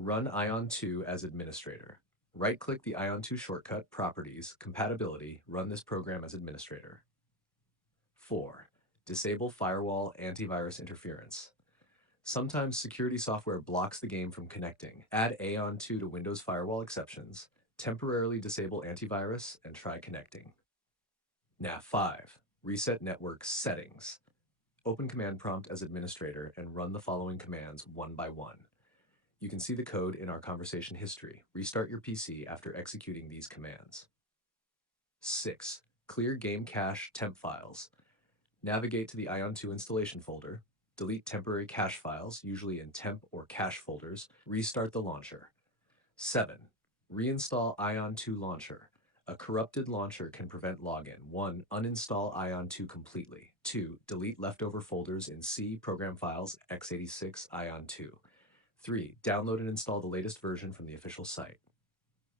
Run Ion 2 as administrator. Right-click the Ion 2 shortcut, Properties, Compatibility, run this program as administrator. 4. Disable firewall antivirus interference. Sometimes security software blocks the game from connecting. Add Aion 2 to Windows Firewall exceptions, temporarily disable antivirus, and try connecting. Now 5. Reset network settings. Open Command Prompt as administrator and run the following commands one by one. You can see the code in our conversation history. Restart your PC after executing these commands. 6. Clear game cache temp files. Navigate to the Ion 2 installation folder, delete temporary cache files, usually in temp or cache folders, restart the launcher. 7. Reinstall Ion 2 launcher. A corrupted launcher can prevent login. 1. Uninstall Ion 2 completely. 2. Delete leftover folders in C program files x86 Ion 2. 3. Download and install the latest version from the official site.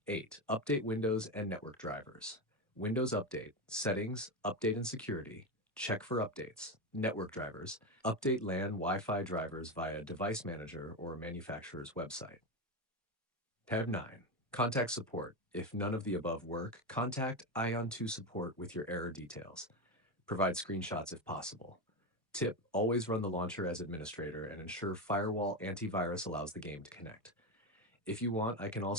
8. Update Windows and network drivers. Windows Update, Settings, Update and Security. Check for updates. Network drivers. Update LAN Wi-Fi drivers via Device Manager or a manufacturer's website. Tab 9. Contact support. If none of the above work, contact Ion 2 support with your error details. Provide screenshots if possible. Tip: always run the launcher as administrator and ensure firewall antivirus allows the game to connect. If you want, I can also